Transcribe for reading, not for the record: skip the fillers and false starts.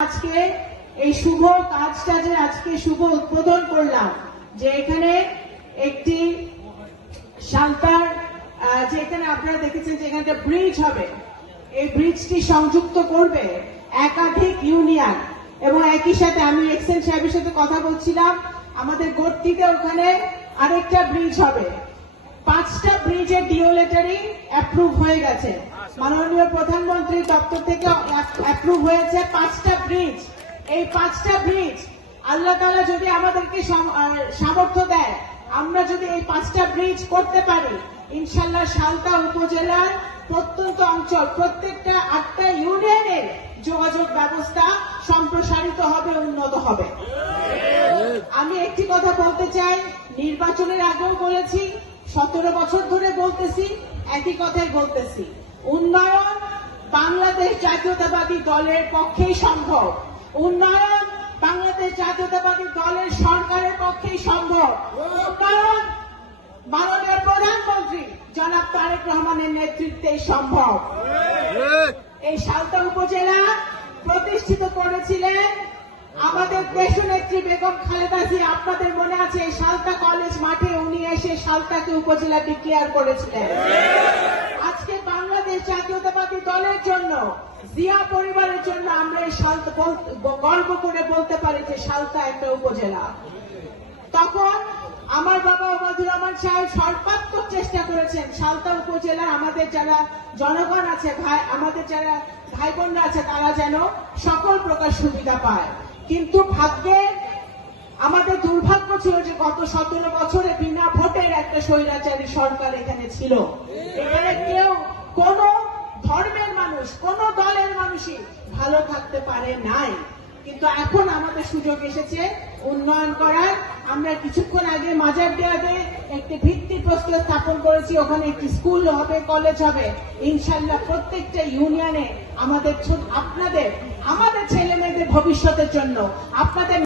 আজকে এই শুভ কাজটা যে আজকে শুভ উদ্বোধন করলাম, যে এখানে একটি শান্তার যেখানে আপনারা দেখেছেন যে এখানে ব্রিজ হবে, এই ব্রিজটি সংযুক্ত করবে একাধিক ইউনিয়ন। এবং একই সাথে আমি এক্সেন সাহেবের সাথে কথা বলছিলাম, আমাদের গড়তিতে ওখানে আরেকটা ব্রিজ হবে। 5টা ব্রিজের ডিও লেটারিং অ্যাপ্রুভ হয়ে গেছে, মাননীয় প্রধানমন্ত্রীর দপ্তর থেকে অ্যাপ্রুভ হয়েছে 5টা ব্রিজ। এই 5টা ব্রিজ আল্লাহ তাআলা যদি আমাদেরকে সামর্থ্য দেয়, আমরা যদি এই 5টা ব্রিজ করতে পারি, ইনশাআল্লাহ সালতা উপজেলার প্রত্যন্ত অঞ্চল প্রত্যেকটা 8টা ইউনিয়নের যোগাযোগ ব্যবস্থা সম্প্রসারিত হবে, উন্নত হবে। আমি একটি কথা বলতে চাই, নির্বাচনের আগেও বলেছি, 17 বছর ধরে বলতেছি, একই কথাই বলতেছি, উন্নয়ন বাংলাদেশ জাতীয়তাবাদী দলের পক্ষেই সম্ভব, উন্নয়ন বাংলাদেশ জাতীয়তাবাদী দলের সরকারের পক্ষেই সম্ভব, উন্নয়ন মাননীয় প্রধানমন্ত্রী জনাব তারেক রহমানের নেতৃত্বে সম্ভব। এই সালতা উপজেলা প্রতিষ্ঠিত করেছিলেন আমাদের দেশনেত্রী বেগম খালেদা জিয়া। আপনাদের মনে আছে, এই সালতা কলেজ মাঠে উনি এসে সালতাকে উপজেলা ডিক্লেয়ার করেছিলেন। আজকে বাংলাদেশ জাতীয়তাবাদী দলের জন্য, জিয়া পরিবারের জন্য আমরা এই সালতা গর্ব করে বলতে পারি যে সালতা একটা উপজেলা। তখন আমার বাবা ওবায়দুর রহমান সাহেব সর্বাত্মক চেষ্টা করেছেন সালতা উপজেলার আমাদের যারা জনগণ আছে, আমাদের যারা ভাই বোনরা আছে, তারা যেন সকল প্রকার সুবিধা পায়। কিন্তু ভাগ্যে আমাদের দুর্ভাগ্য ছিল যে গত 17 বছরে বিনা ভোটের একটা স্বৈরাচারী সরকার এখানে ছিল। এখানে কেউ, কোন ধর্মের মানুষ, কোন দলের মানুষই ভালো থাকতে পারে নাই। কিন্তু এখন আমাদের সুযোগ এসেছে উন্নয়ন করার। আমরা কিছুক্ষণ আগে মাজারদিয়াতে একটি ভিত্তিপ্রস্তর স্থাপন করেছি, ওখানে একটি স্কুল হবে, কলেজ হবে। ইনশাআল্লাহ প্রত্যেকটা ইউনিয়নে আমাদের ছেলে মেয়েদের ভবিষ্যতের জন্য, আপনাদের